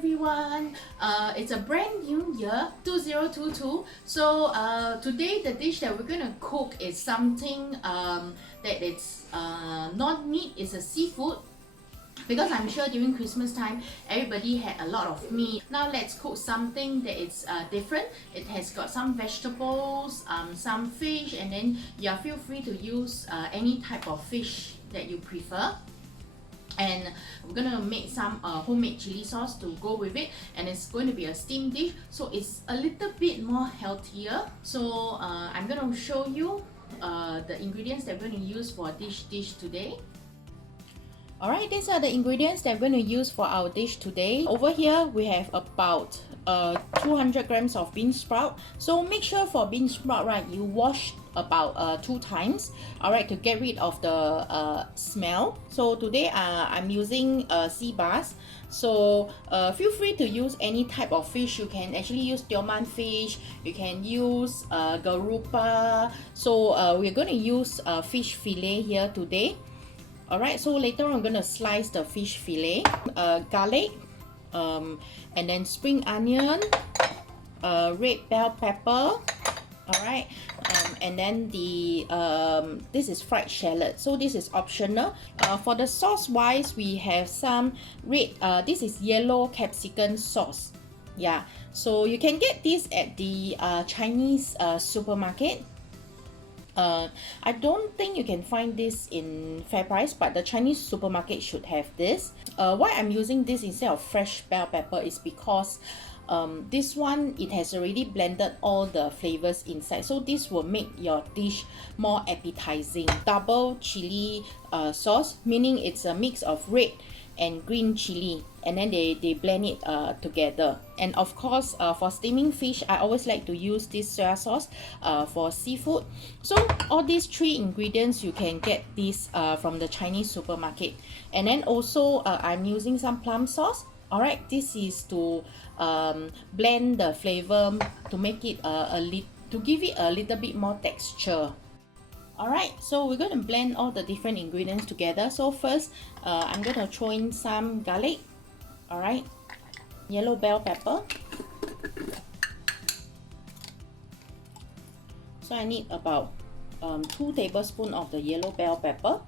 everyone. It's a brand new year, 2022. So today the dish that we're gonna cook is something that it's not meat, it's a seafood. Because I'm sure during Christmas time, everybody had a lot of meat. Now let's cook something that is different. It has got some vegetables, some fish, and then you feel free to use any type of fish that you prefer. And we're gonna make some homemade chili sauce to go with it, and it's going to be a steamed dish, so it's a little bit more healthier. So I'm gonna show you the ingredients that we're going to use for this dish today. Alright, these are the ingredients that we're going to use for our dish today. Over here we have about 200 grams of bean sprout. So make sure for bean sprout, right, you wash about 2 times, alright, to get rid of the smell. So today I'm using sea bass. So feel free to use any type of fish. You can actually use tioman fish, you can use garupa. So we're going to use fish fillet here today. Alright, so later on I'm going to slice the fish fillet, garlic, and then spring onion, red bell pepper, alright, and then the this is fried shallot, so this is optional. For the sauce wise, we have some red, this is yellow capsicum sauce. Yeah, so you can get this at the Chinese supermarket. I don't think you can find this in FairPrice, but the Chinese supermarket should have this. Why I'm using this instead of fresh bell pepper is because this one, it has already blended all the flavors inside, so this will make your dish more appetizing. Double chili sauce, meaning it's a mix of red and green chili, and then they blend it together. And of course, for steaming fish, I always like to use this soy sauce for seafood. So all these 3 ingredients, you can get this from the Chinese supermarket. And then also I'm using some plum sauce. Alright, this is to blend the flavor, to make it to give it a little bit more texture. Alright, so we're going to blend all the different ingredients together. So first, I'm going to throw in some garlic, alright, yellow bell pepper. So I need about 2 tablespoons of the yellow bell pepper.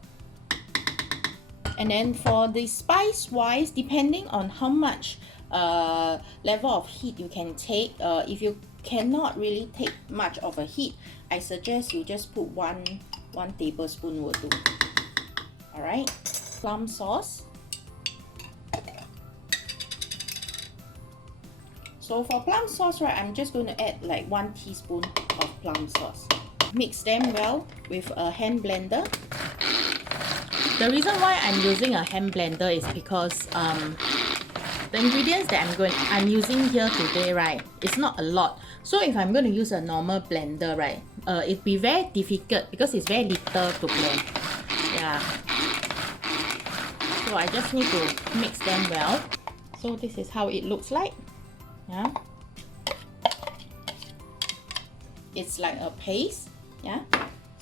And then for the spice wise, depending on how much level of heat you can take, if you cannot really take much of a heat, I suggest you just put one tablespoon will do. Alright, plum sauce. So for plum sauce, right, I'm just going to add like 1 teaspoon of plum sauce. Mix them well with a hand blender. The reason why I'm using a hand blender is because the ingredients that I'm using here today, right, it's not a lot. So if I'm going to use a normal blender, right, it'd be very difficult because it's very little to blend. Yeah. So I just need to mix them well. So this is how it looks like. Yeah. It's like a paste. Yeah.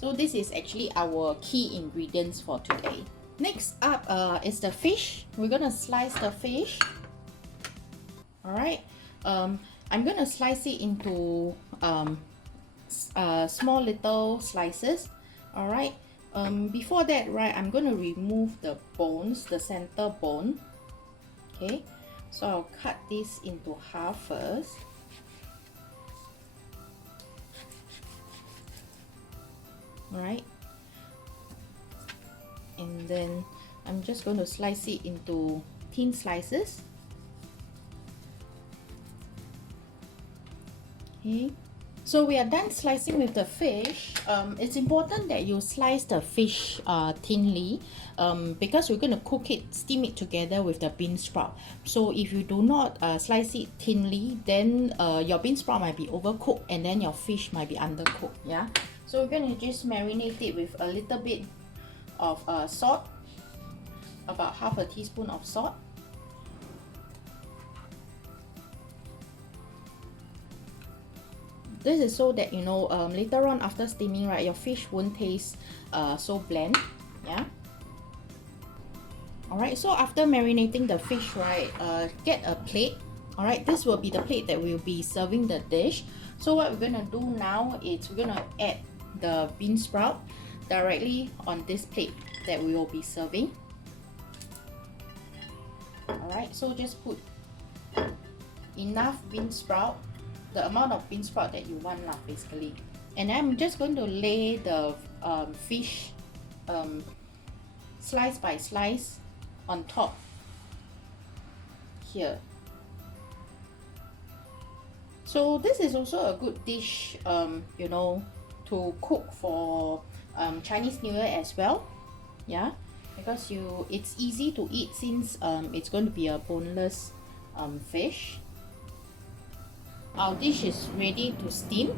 So this is actually our key ingredients for today. Next up is the fish. We're going to slice the fish. Alright. I'm going to slice it into small little slices. Alright. Before that, right, I'm going to remove the bones, the center bone. Okay. So I'll cut this into half first. Alright, and then I'm just going to slice it into thin slices. Okay, so we are done slicing with the fish. It's important that you slice the fish thinly because we're going to cook it, steam it together with the bean sprout. So if you do not slice it thinly, then your bean sprout might be overcooked and then your fish might be undercooked. Yeah. So we're going to just marinate it with a little bit of salt, about half a teaspoon of salt. This is so that, you know, later on after steaming, right, your fish won't taste so bland. Yeah. Alright, so after marinating the fish, right, get a plate. Alright, this will be the plate that we'll be serving the dish. So what we're gonna do now is we're gonna add the bean sprout directly on this plate that we will be serving. Alright, so just put enough bean sprout, the amount of bean sprout that you want lah, basically. And I'm just going to lay the fish slice by slice on top here. So this is also a good dish, you know, to cook for Chinese New Year as well. Yeah, because it's easy to eat since it's going to be a boneless fish. Our dish is ready to steam.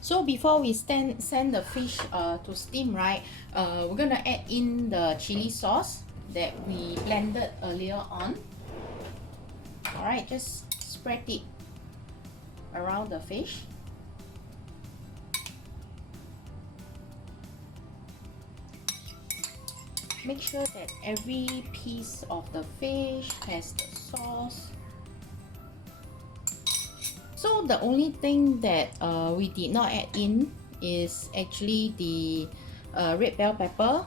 So before we send the fish to steam, right, we're gonna add in the chili sauce that we blended earlier on. Alright, just spread it around the fish. Make sure that every piece of the fish has the sauce. So the only thing that we did not add in is actually the red bell pepper,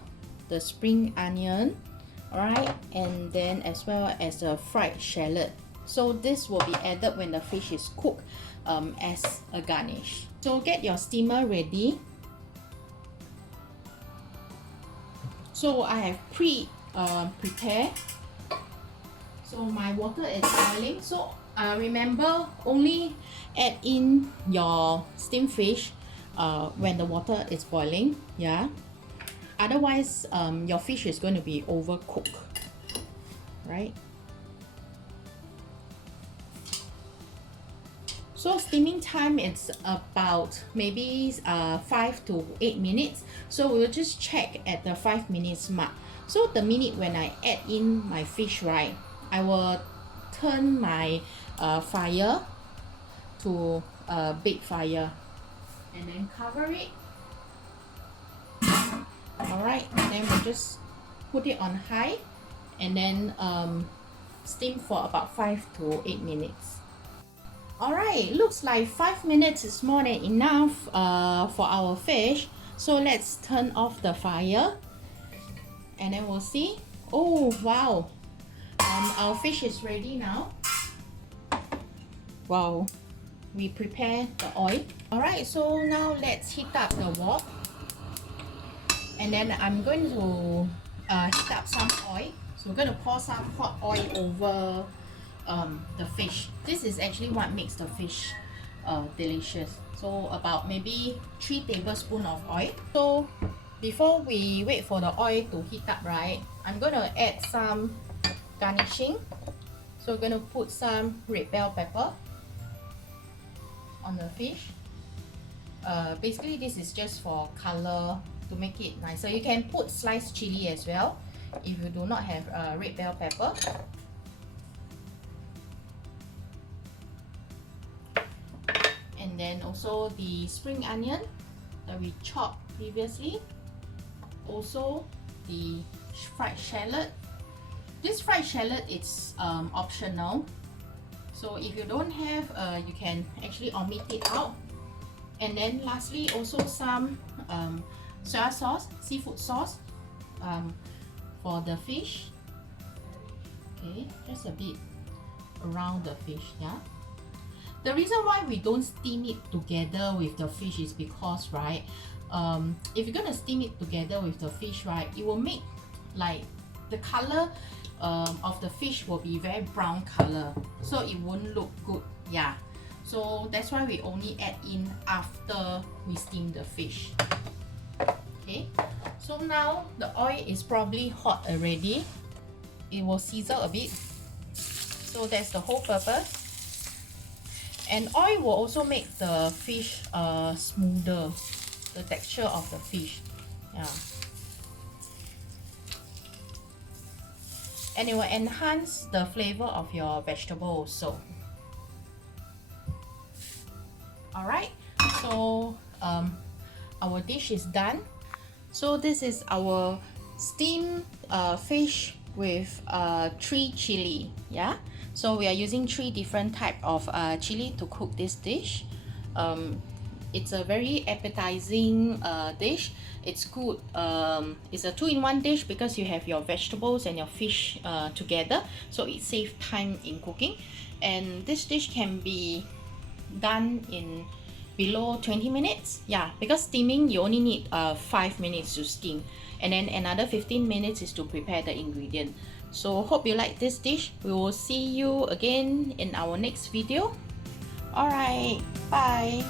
the spring onion, alright, and then as well as the fried shallot. So this will be added when the fish is cooked as a garnish. So get your steamer ready. So I have prepared. So my water is boiling. So remember, only add in your steamed fish when the water is boiling. Yeah. Otherwise, your fish is going to be overcooked, right? So steaming time is about maybe 5 to 8 minutes. So we'll just check at the 5 minutes mark. So the minute when I add in my fish, right, I will turn my fire to a big fire and then cover it. Alright, then we'll just put it on high and then steam for about 5 to 8 minutes. Alright, looks like 5 minutes is more than enough for our fish. So let's turn off the fire and then we'll see. Oh wow, our fish is ready now. Wow, we prepare the oil. Alright, so now let's heat up the wok. And then I'm going to heat up some oil. So we're going to pour some hot oil over the fish. This is actually what makes the fish delicious. So about maybe 3 tablespoons of oil. So before we wait for the oil to heat up, right, I'm going to add some garnishing. So we're going to put some red bell pepper on the fish. Basically this is just for color, to make it nicer. You can put sliced chili as well if you do not have red bell pepper. And then also the spring onion that we chopped previously. Also the fried shallot. This fried shallot is optional. So if you don't have, you can actually omit it out. And then lastly also some soy sauce, seafood sauce for the fish. Okay, just a bit around the fish, yeah. The reason why we don't steam it together with the fish is because, right, if you're gonna steam it together with the fish, right, it will make like the color of the fish will be very brown color, so it won't look good. Yeah, so that's why we only add in after we steam the fish. Okay, so now the oil is probably hot already. It will sizzle a bit, so that's the whole purpose. And oil will also make the fish smoother, the texture of the fish. Yeah. And it will enhance the flavor of your vegetable also. Alright, so our dish is done. So this is our steamed fish with 3 chili. Yeah, so we are using 3 different type of chili to cook this dish. It's a very appetizing dish. It's good. It's a 2-in-1 dish because you have your vegetables and your fish together, so it saves time in cooking. And this dish can be done in below 20 minutes. Yeah, because steaming you only need 5 minutes to steam, and then another 15 minutes is to prepare the ingredient. So hope you like this dish. We will see you again in our next video. Alright, bye.